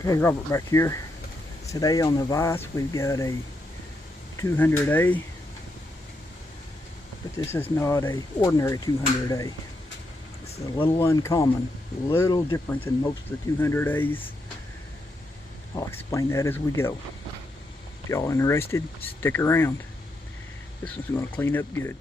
Okay, Robert back here. Today on the vise we've got a 200A, but this is not a ordinary 200A. This is a little uncommon, a little different than most of the 200As. I'll explain that as we go. If y'all interested, stick around. This one's going to clean up good.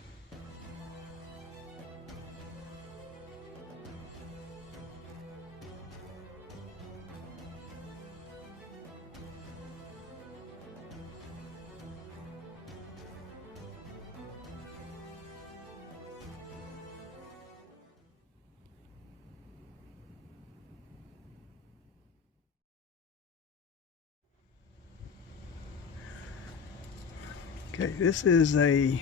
Okay, this is a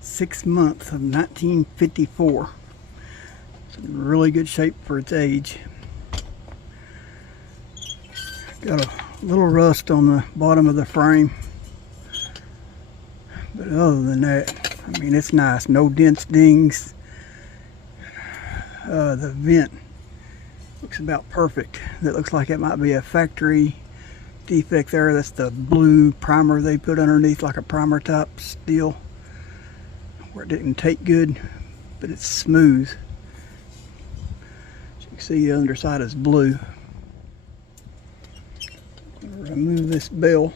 6-month of 1954. It's in really good shape for its age. Got a little rust on the bottom of the frame, but other than that, I mean, it's nice. No dents, dings. The vent looks about perfect. That looks like it might be a factory defect there. That's the blue primer they put underneath, like a primer type steel, where it didn't take good, but it's smooth. As you can see, the underside is blue. Remove this bell.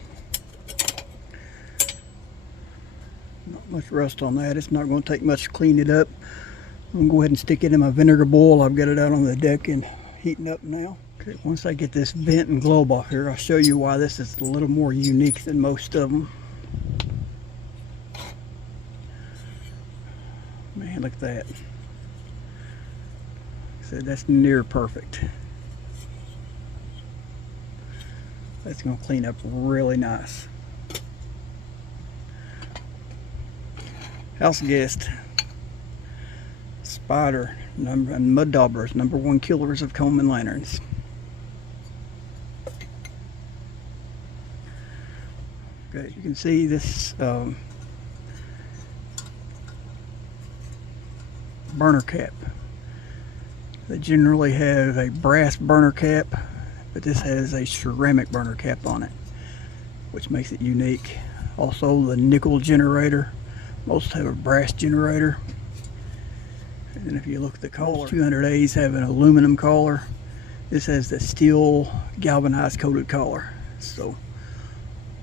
Not much rust on that. It's not going to take much to clean it up. I'm going to go ahead and stick it in my vinegar boil. I've got it out on the deck and heating up now. Okay, once I get this vent and globe off here, I'll show you why this is a little more unique than most of them. Man, look at that. Like I said, that's near perfect. That's going to clean up really nice. House guest. Spider and mud daubers, #1 killers of Coleman lanterns. Okay, you can see this burner cap. They generally have a brass burner cap, but this has a ceramic burner cap on it, which makes it unique. Also, the nickel generator. Most have a brass generator. And if you look at the collar, 200As have an aluminum collar. This has the steel galvanized coated collar. So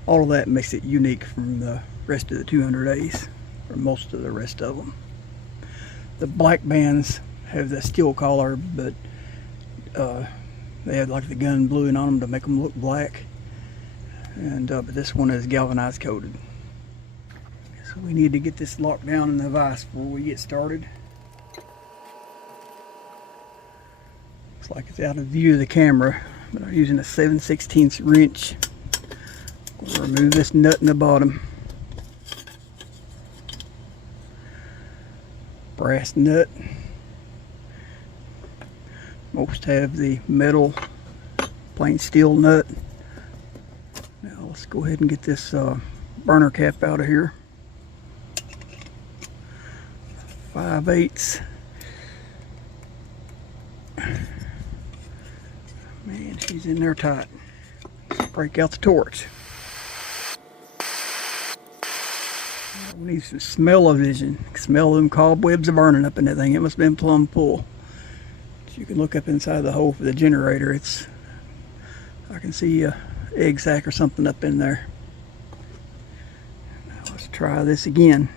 all of that makes it unique from the rest of the 200As, or most of the rest of them. The black bands have the steel collar, but they have like the gun bluing on them to make them look black. And but this one is galvanized coated. So we need to get this locked down in the vise before we get started. Looks like it's out of view of the camera, but I'm using a 7/16 wrench. I'm going to remove this nut in the bottom. Brass nut. Most have the metal plain steel nut. Now let's go ahead and get this burner cap out of here. 5/8. Man, she's in there tight. Let's break out the torch. We need some smell-o-vision. Smell them cobwebs are burning up in that thing. It must have been plumb full. So you can look up inside the hole for the generator. I can see a egg sack or something up in there. Now let's try this again.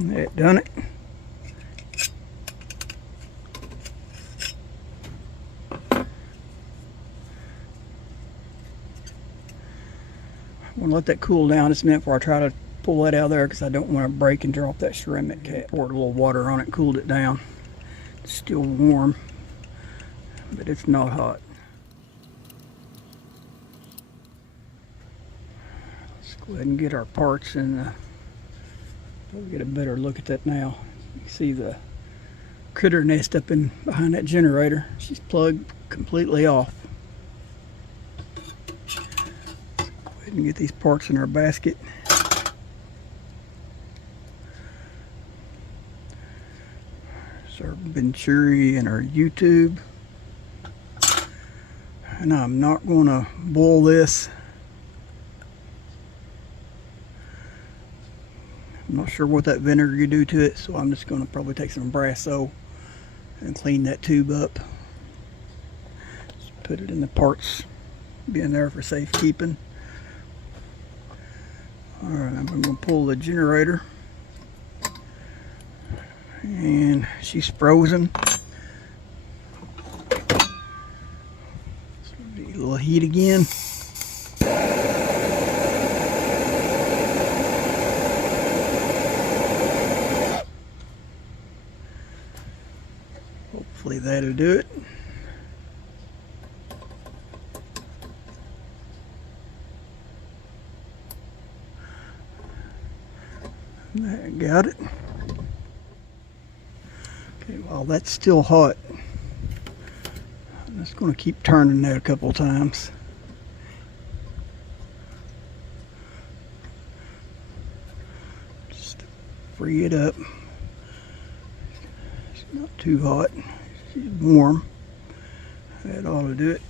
That done it. I'm going to let that cool down just a minute before I try to pull that out of there, because I don't want to break and drop that ceramic cap. Poured a little water on it, cooled it down. It's still warm, but it's not hot. Let's go ahead and get our parts and we'll get a better look at that now. You can see the critter nest up in behind that generator. She's plugged completely off. And get these parts in our basket. our venturi and our YouTube. And I'm not going to boil this. I'm not sure what that vinegar you do to it, so I'm just going to probably take some Brasso and clean that tube up. Just put it in the parts, being there for safekeeping. Alright, I'm going to pull the generator. And she's frozen. So a little heat again. Hopefully that'll do it. That got it. Okay, while that's still hot, I'm just going to keep turning that a couple of times. Just free it up. It's not too hot. It's warm. That ought to do it.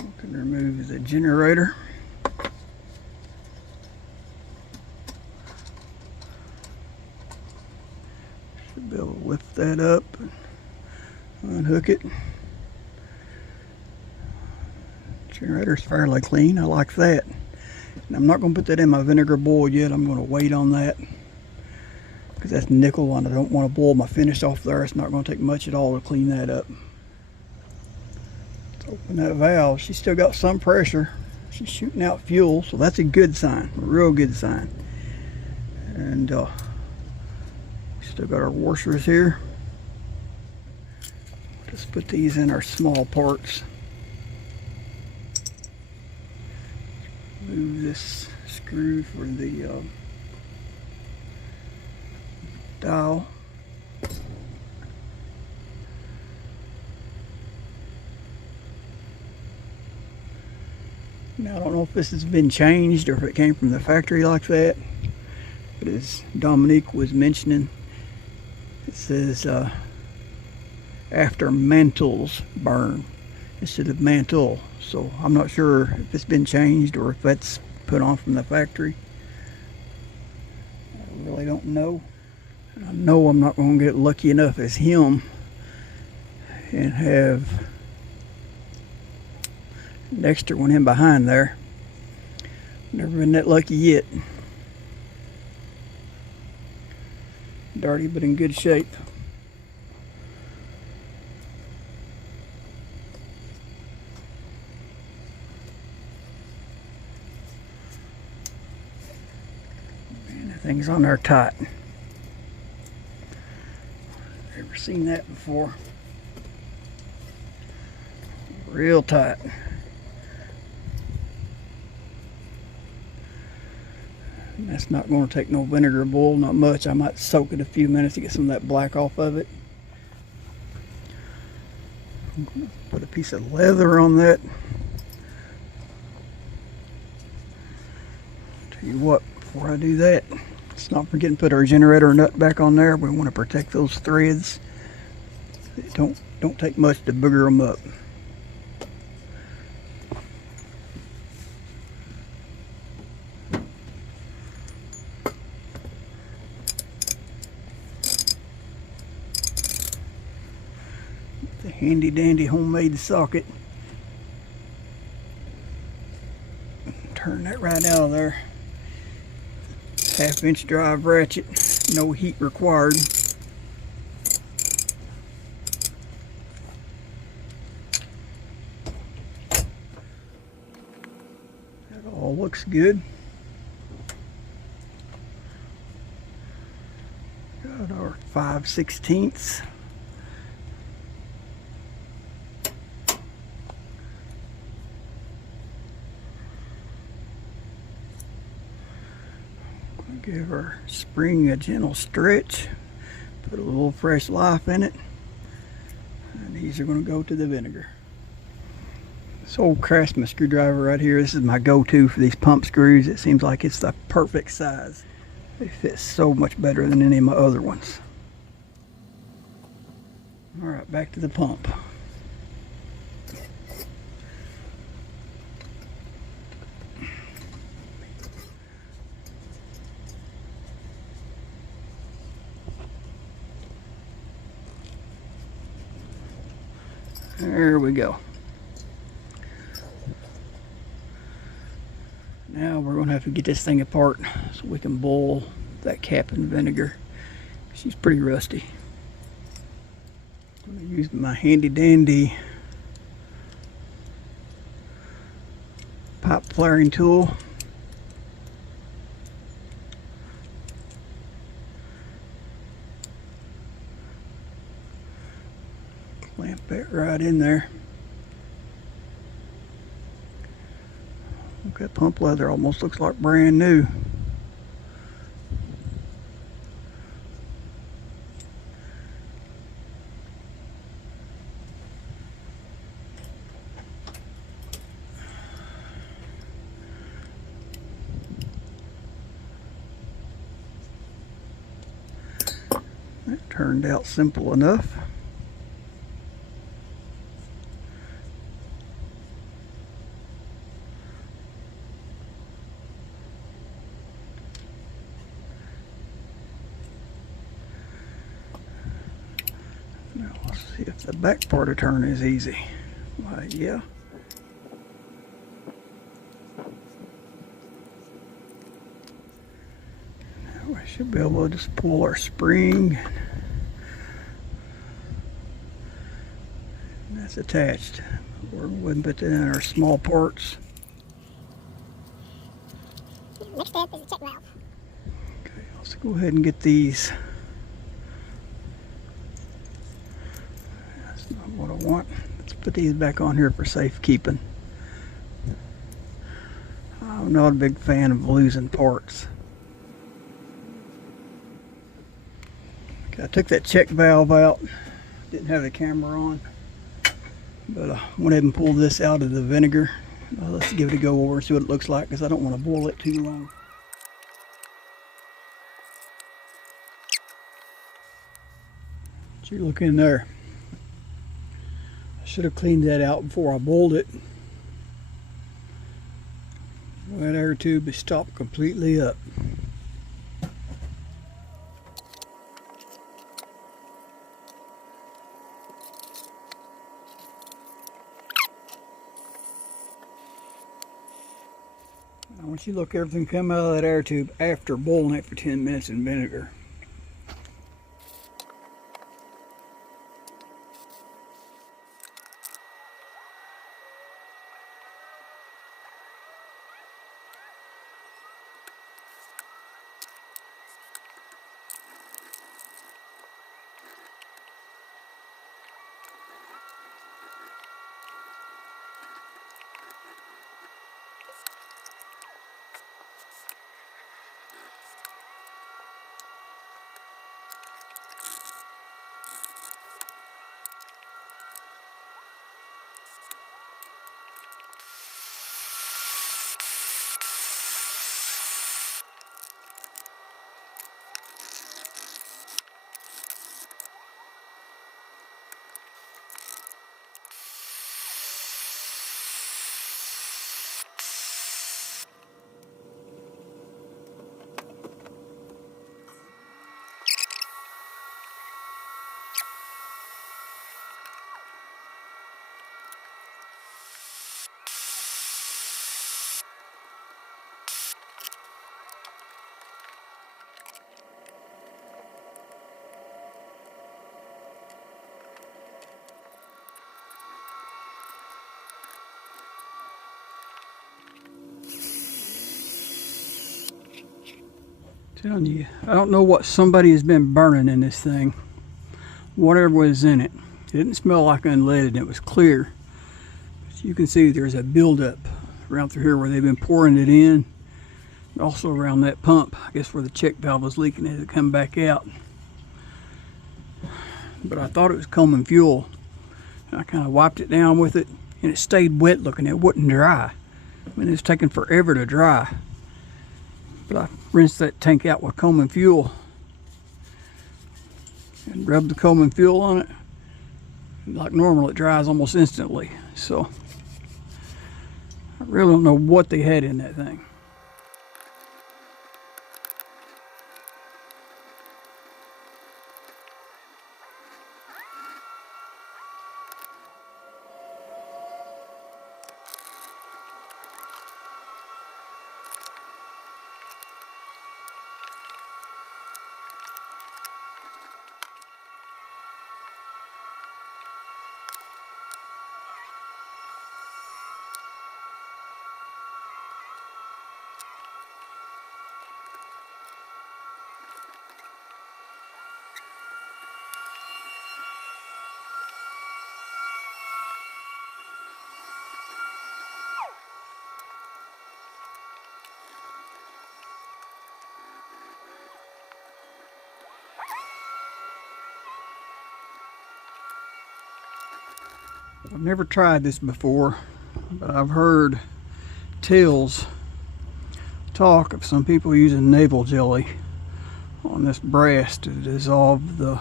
We can remove the generator. Should be able to lift that up and unhook it. Generator's fairly clean. I like that. And I'm not going to put that in my vinegar boil yet. I'm going to wait on that because that's nickel and I don't want to boil my finish off there. It's not going to take much at all to clean that up. Let's open that valve. She's still got some pressure. She's shooting out fuel, so that's a good sign, a real good sign. And still got our washers here. Just put these in our small parts. Move this screw for the dial. Now I don't know if this has been changed or if it came from the factory like that, but as Dominique was mentioning, it says after mantles burn instead of mantle. So I'm not sure if it's been changed or if that's put on from the factory. I really don't know. I know I'm not going to get lucky enough as him and have an extra one in behind there. Never been that lucky yet. Dirty but in good shape. Man, that thing's on there tight. Never seen that before. Real tight. And that's not going to take no vinegar boil, not much. I might soak it a few minutes to get some of that black off of it. I'm going to put a piece of leather on that. Tell you what, before I do that, let's not forget to put our generator nut back on there. We want to protect those threads. It don't take much to booger them up. The handy dandy homemade socket. Turn that right out of there. 1/2-inch drive ratchet, no heat required. That all looks good. Got our 5/16. Give our spring a gentle stretch, put a little fresh life in it, and these are going to go to the vinegar. This old Craftsman screwdriver right here, this is my go-to for these pump screws. It seems like it's the perfect size. They fit so much better than any of my other ones. Alright, back to the pump. There we go. Now we're going to have to get this thing apart so we can boil that cap in vinegar. She's pretty rusty. I'm going to use my handy dandy pipe flaring tool. Clamp that right in there. Look, that pump leather almost looks like brand new. That turned out simple enough. Now let's see if the back part of turn is easy. Why, yeah. Now we should be able to just pull our spring. And that's attached. We're going to put that in our small parts. Next step is the check valve. Okay, let's go ahead and get these. That's not what I want. Let's put these back on here for safekeeping. I'm not a big fan of losing parts. Okay, I took that check valve out. Didn't have the camera on, but I went ahead and pulled this out of the vinegar. Let's give it a go over and see what it looks like, because I don't want to boil it too long. So you look in there. I should have cleaned that out before I boiled it. That air tube is stopped completely up. I want you to look everything come out of that air tube after boiling it for 10 minutes in vinegar. Telling you, I don't know what somebody has been burning in this thing. Whatever was in it. It didn't smell like unleaded, it was clear. But you can see there's a buildup around through here where they've been pouring it in. Also around that pump, I guess where the check valve was leaking as it come back out. But I thought it was common fuel. I kind of wiped it down with it, and it stayed wet looking. It wouldn't dry. I mean, it's taking forever to dry. But I rinsed that tank out with common fuel and rubbed the common fuel on it. Like normal, it dries almost instantly. So I really don't know what they had in that thing. I've never tried this before, but I've heard tales talk of some people using navel jelly on this brass to dissolve the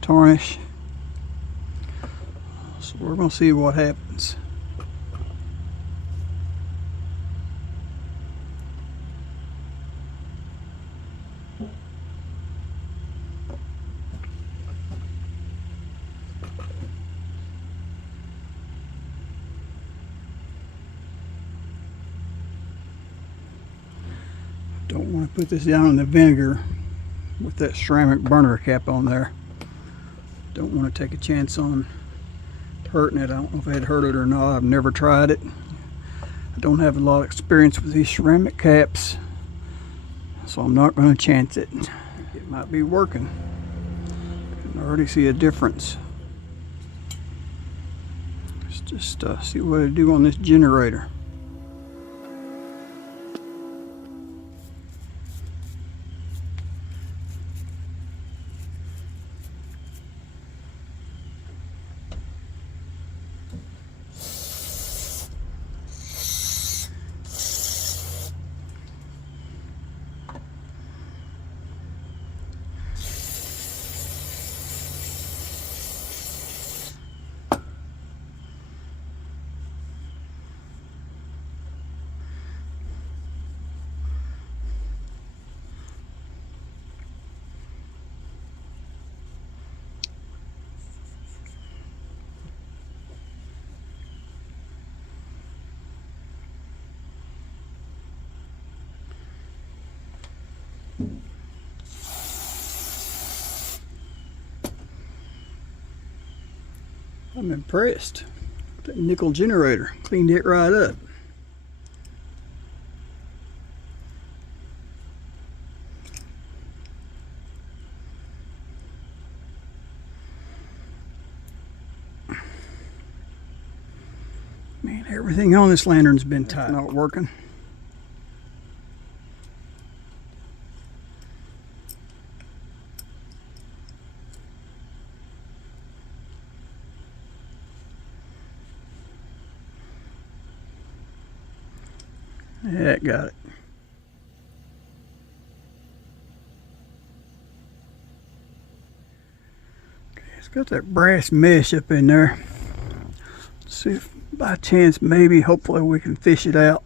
tarnish. So we're going to see what happens. Don't want to put this down in the vinegar with that ceramic burner cap on there. Don't want to take a chance on hurting it. I don't know if I'd hurt it or not. I've never tried it. I don't have a lot of experience with these ceramic caps, so I'm not going to chance it. It might be working. I can already see a difference. Let's just see what I do on this generator. I'm impressed. That nickel generator cleaned it right up. Man, everything on this lantern's been tight. Not working. Yeah, it got it. Okay, it's got that brass mesh up in there. Let's see if by chance, maybe, hopefully we can fish it out.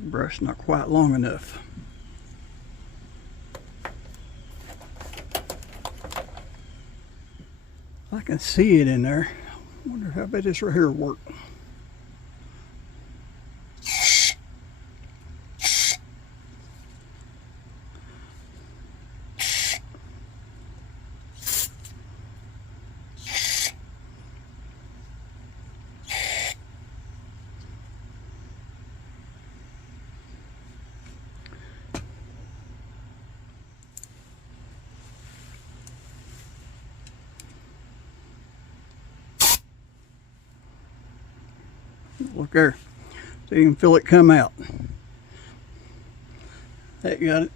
Brush not quite long enough. I can see it in there. I wonder how about this right here work. Look there. So you can feel it come out. That got it.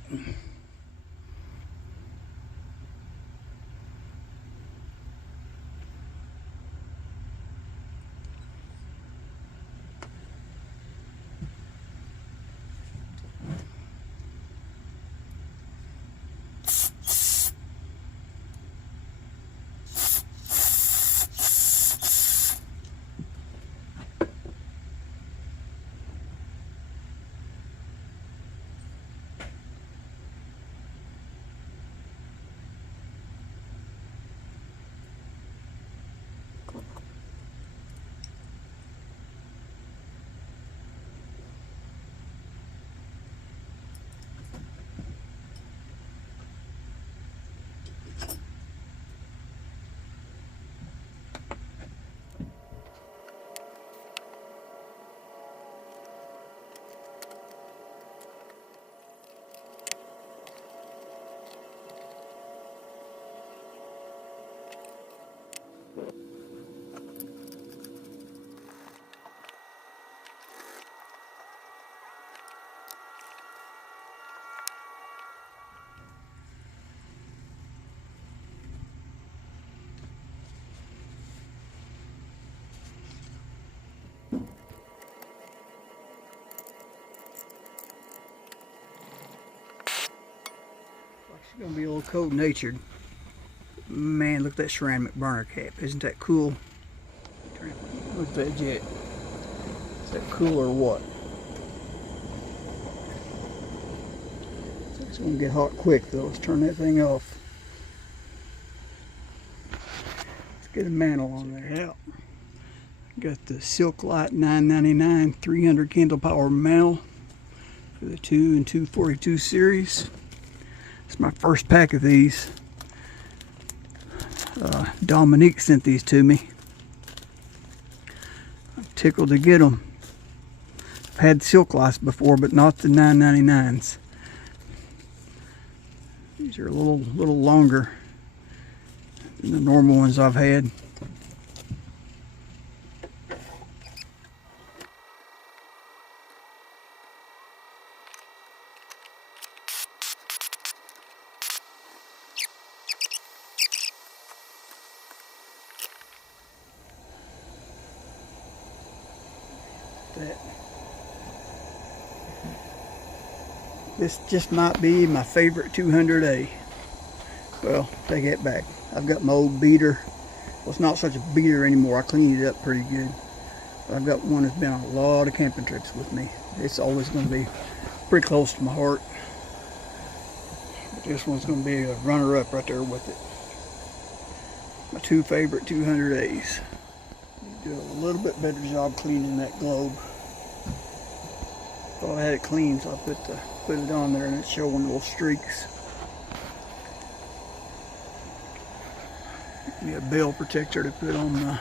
She's gonna be a little cold-natured. Man, look at that ceramic burner cap. Isn't that cool? Look at that jet. Is that cool or what? It's gonna get hot quick though. Let's turn that thing off. Let's get a mantle on there. Yeah. Got the Silk Light 999 300 candle power mantle for the 2 and 242 series. It's my first pack of these. Dominique sent these to me. I'm tickled to get them. I've had silk lights before, but not the 999s. These are a little longer than the normal ones I've had. That. This just might be my favorite 200A. Well, take that back. I've got my old beater. Well, it's not such a beater anymore. I cleaned it up pretty good. But I've got one that's been on a lot of camping trips with me. It's always going to be pretty close to my heart. But this one's going to be a runner-up right there with it. My two favorite 200As. Do a little bit better job cleaning that globe. Thought I had it clean, so I put it on there and it's showing little streaks. Give me a bell protector to put on my.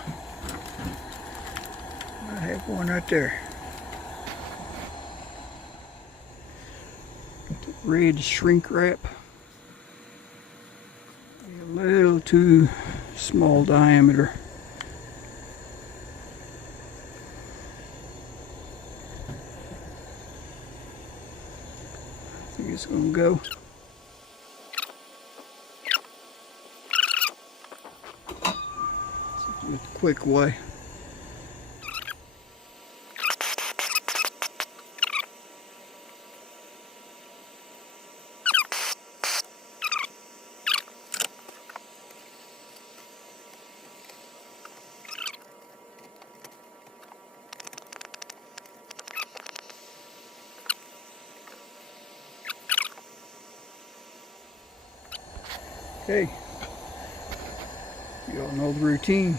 I have one right there. Red shrink wrap. A little too small diameter. I think it's going to go. Do it the quick way. Okay, you all know the routine.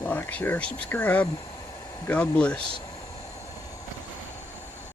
Like, share, subscribe. God bless.